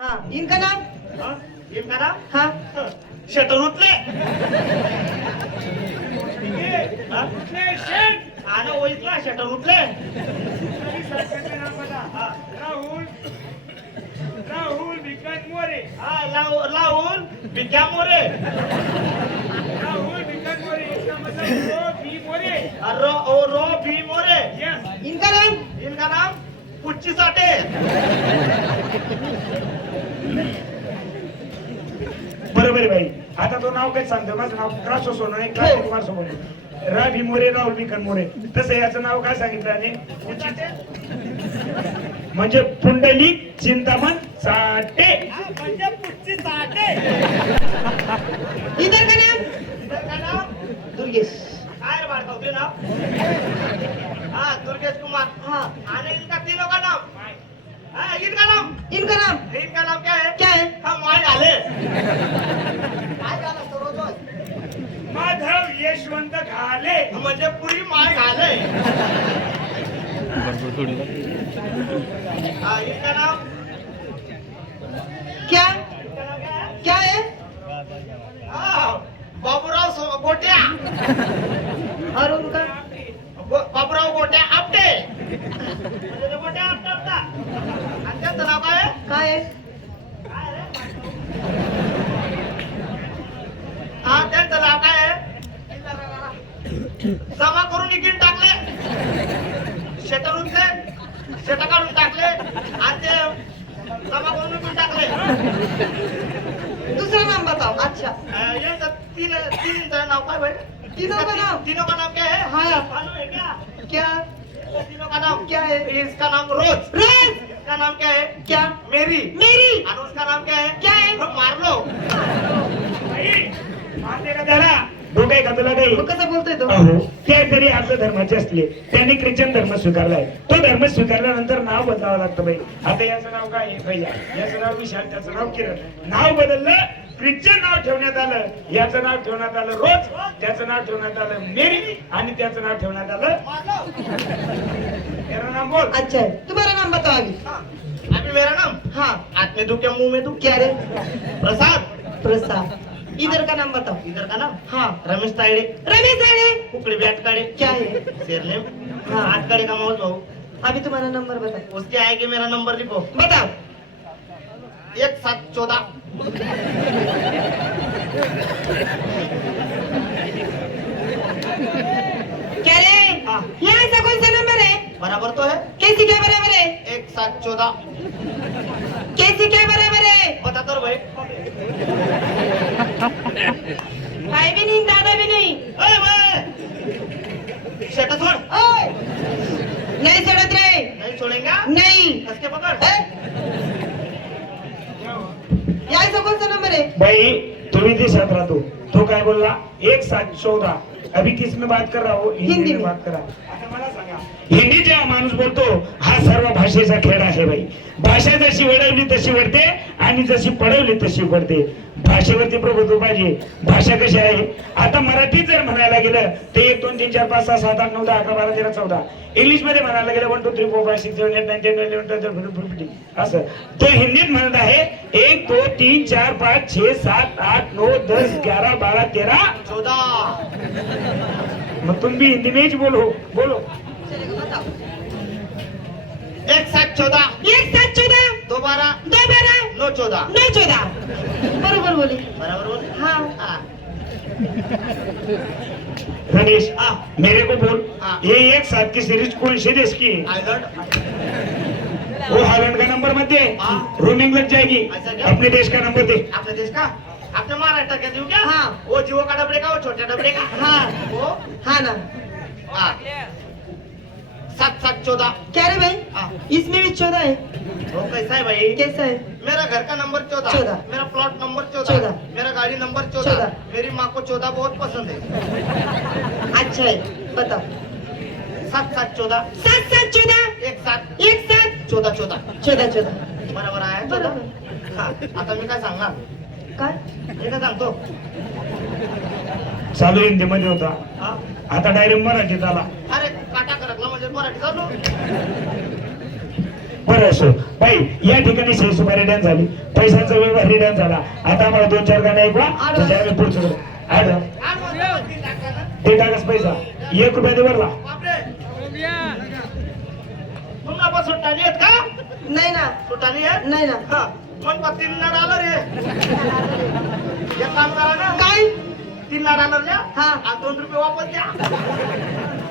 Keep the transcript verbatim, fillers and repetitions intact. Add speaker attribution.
Speaker 1: हाँ इनका नाम
Speaker 2: हाँ, इनका नाम
Speaker 1: हाँ
Speaker 2: शटर उठले हाँ? हा ना ओळखला शटर उठले हाँ,
Speaker 3: राहुल राहुल विकास मोरे
Speaker 2: हा, लाव- लावून विद्या मोरे
Speaker 3: राहुल विकास मोरे इसका मतलब रो बी मोरे
Speaker 2: रो ओ रो बी मोरे
Speaker 3: यस
Speaker 1: इनका नाम
Speaker 2: इनका नाम पुच्ची साठे
Speaker 3: बरोबर आहे भाई. आता तो नाव काय सांगतो माझं नाव क्रासो सोनो आहे क्रासो कुमार सोनो रा भी मोरे राहुल विकास मोरे तसं याचं नाव काय सांगितलं आणि म्हणजे पुंडलिक चिंतामण साठे
Speaker 2: म्हणजे पुच्ची साठे
Speaker 1: इधर का नाम
Speaker 2: इनका नाम
Speaker 1: दुर्गेश
Speaker 2: काय रे बाळका होते नाव हा दुर्गेश कुमार
Speaker 1: हाँ
Speaker 2: आणि इनका तीनों का नाम हाँ, इनका नाम
Speaker 1: इनका नाम
Speaker 2: इनका नाम क्या है
Speaker 1: क्या है
Speaker 2: हा माय घाले माय घाला तो रोज
Speaker 3: माधव यशवंत घाले
Speaker 2: म्हणजे पुरी माय घाले हा इनका नाम
Speaker 1: क्या
Speaker 2: इनका नाम क्या है
Speaker 1: क्या है
Speaker 2: हा, बाबूराव सो- गोट्या
Speaker 1: और उनका
Speaker 2: गो- बाबूराव गोट्या आपटे म्हणजे ते गोट्या आपटा आपटा आणि त्यांचं नाव काय आहे?
Speaker 1: का है
Speaker 2: काय रे? हा त्यांचं नाव काय आहे जमा करून इकडे टाकले शेटर उठले शेटा काढून टाकले आणि ते जमा करून इकडे टाकले
Speaker 1: दूसरा नाम बताओ अच्छा
Speaker 2: अं, यांचं तीन तीन जण नाव काय भाई
Speaker 1: तीनों का नाम?
Speaker 2: तीनों का नाम क्या है
Speaker 1: हाँ।
Speaker 2: मालूम है क्या
Speaker 1: क्या
Speaker 2: तीनों का नाम
Speaker 1: क्या है?
Speaker 2: इसका नाम रोज
Speaker 1: रोज
Speaker 2: इसका नाम क्या है
Speaker 1: क्या
Speaker 2: मेरी
Speaker 1: मेरी
Speaker 2: और उसका नाम क्या है
Speaker 1: क्या है?
Speaker 2: मार लो
Speaker 3: मानते का त्याला डोकं आहे का तुला काही
Speaker 1: वो कैसा बोलते तो
Speaker 3: अहो ते तरी आपल्या धर्माचे असले त्यांनी ख्रिश्चन धर्म स्वीकारलाय तो धर्म स्वीकारल्यानंतर नाव बदलावं लागतं बाई आता याचं नाव काय आहे भैया याचं नाव विशाल त्याचं नाव किरण नाव बदललं ख्रिश्चन नाव ठेवण्यात आलं याचं नाव ठेवण्यात आलं रोज त्याचं नाव ठेवण्यात आलं मेरी आणि त्याचं नाव ठेवण्यात आलं
Speaker 2: मार लो
Speaker 3: तेरा नाम बोल
Speaker 1: अच्छा है तुम्हारा नाम बताओ अभी
Speaker 2: हाँ, अभी मेरा नाम
Speaker 1: हाँ
Speaker 2: हाथ में दू क्या मुंह में दू
Speaker 1: क्या रे
Speaker 2: प्रसाद
Speaker 1: प्रसाद इधर का नाम बताओ
Speaker 2: इधर का नाम
Speaker 1: हाँ
Speaker 2: रमेश तायडे
Speaker 1: रमेश साड़े
Speaker 2: कुकड़ी बैठ काड़े
Speaker 1: क्या है
Speaker 2: शेरनेम
Speaker 1: हाँ।
Speaker 2: हाथ काड़े का मौज भाऊ
Speaker 1: अभी तुम्हारा नंबर बताओ
Speaker 2: उसके आएगी मेरा नंबर लिखो
Speaker 1: बताओ
Speaker 2: एक सात चौदह
Speaker 1: क्या रे
Speaker 2: हाँ।
Speaker 1: ये ऐसा कौन सा नंबर है
Speaker 2: बराबर तो है
Speaker 1: कैसी क्या बराबर है
Speaker 2: एक सात चौदह
Speaker 1: कैसी क्या बराबर है
Speaker 2: बता तो भाई
Speaker 1: भाई भी नहीं दादा भी नहीं
Speaker 2: अरे भाई शेटा छोड़
Speaker 1: ओए नहीं छोड़त रे
Speaker 2: नहीं छोड़ेगा
Speaker 1: नहीं
Speaker 2: कसके पकड़
Speaker 1: ए? ये ऐसा कौन सा नंबर है
Speaker 3: भाई तुम्ही देशात राहतो तो काय बोलला एक सात चौदह अभी किस में बात कर रहा हो हिंदी
Speaker 1: हिंदी
Speaker 3: में
Speaker 1: में।
Speaker 3: बात करा आता मला सांगा हिंदी जेव्हा माणूस बोलतो हा सर्व भाषेचा खेळ आहे बाई भाषा जशी वडवली तशी वडते आणि जशी पडवली तशी पडते भाषेवरती प्रभुत्व पाहिजे भाषा कशी आहे आता मराठी जर म्हणायला गेलं ते एक दोन तीन चार पाच सहा सात आठ नऊ दहा अकरा बारा तेरा चौदा इंग्लिश मध्ये म्हणायला गेलं one two three four five six seven eight nine ten eleven twelve fifteen असं तो हिंदीत म्हणत आहे एक दो तीन चार पाच छह सात आठ नौ दस ग्यारह बारह तेरह
Speaker 2: चौदह
Speaker 3: मग तुम भी हिंदी में ही बोलो बोलो
Speaker 2: एक सात चौदह
Speaker 1: एक सात चौदह
Speaker 2: दो बारह
Speaker 1: दो बारह
Speaker 2: नौ चौदह
Speaker 1: नौ चौदह बरोबर बोली
Speaker 2: बराबर बोल
Speaker 1: हाँ
Speaker 2: हाँ
Speaker 3: रमेश
Speaker 2: हाँ।
Speaker 3: मेरे को बोल
Speaker 2: हाँ।
Speaker 3: ये एक साथ की सीरीज कौन सी देश की है
Speaker 2: आइलैंड
Speaker 3: वो हॉलैंड का नंबर मत दे
Speaker 2: हाँ।
Speaker 3: रोमिंग लग जाएगी
Speaker 2: ऐसा क्या?
Speaker 3: अपने देश का नंबर दे
Speaker 2: अपने देश का अपने महाराष्ट्र का देऊ क्या
Speaker 1: हाँ।
Speaker 2: वो जिओ का डबरे का वो छोटे डबरे का
Speaker 1: हाँ।
Speaker 2: वो
Speaker 1: हाँ ना
Speaker 2: हाँ सात सात चौदह
Speaker 1: क्या रे भाई
Speaker 2: हाँ।
Speaker 1: इसमें भी चौदह है
Speaker 2: वो कैसा है भाई
Speaker 1: कैसा है
Speaker 2: मेरा घर का नंबर चौदह
Speaker 1: चौदह।
Speaker 2: मेरा प्लॉट नंबर चौदह
Speaker 1: चौदह।
Speaker 2: मेरा गाड़ी नंबर चौदह
Speaker 1: चौदह।
Speaker 2: मेरी माँ को चौदह बहुत पसंद है
Speaker 1: अच्छा है बताओ
Speaker 2: सात सात चौदह
Speaker 1: सात सात चौदह
Speaker 2: एक सात
Speaker 1: एक सात
Speaker 2: चौदह चौदह
Speaker 1: चौदह चौदह
Speaker 2: बरोबर आहे
Speaker 1: बरोबर.
Speaker 2: चौदह हा आता मी काय सांगणार
Speaker 1: काय
Speaker 2: मी काय सांगतो
Speaker 3: चालू हिंदी मध्ये होता
Speaker 2: हा
Speaker 3: आता डायरेक्ट मराठीत आला
Speaker 2: अरे काटा करकला म्हणजे मराठी चालू
Speaker 3: बरं असो बाई, या ठिकाणी सही सुपारी डॅन झाली, पैशांचा व्यवहार डॅन झाला. आता आम्हाला दोन चार गाणं ऐकवा, म्हणजे आम्ही पुढचं करू. आड
Speaker 2: आठ वाजता तीन टाकायला.
Speaker 3: ते टाकस पैसा एक रुपया दे भरला.
Speaker 2: बापरे. तुम्हाला पण सुट्टा नाही येत का?
Speaker 1: नाही ना,
Speaker 2: सुट्टा नाही येत?
Speaker 1: नाही ना.
Speaker 2: हा. मग बा तीन नाड आलं रे. एक काम करा ना.
Speaker 1: काय?
Speaker 2: तीन नाड आलं द्या.
Speaker 1: हा.
Speaker 2: आणि दोन रुपये वापस द्या.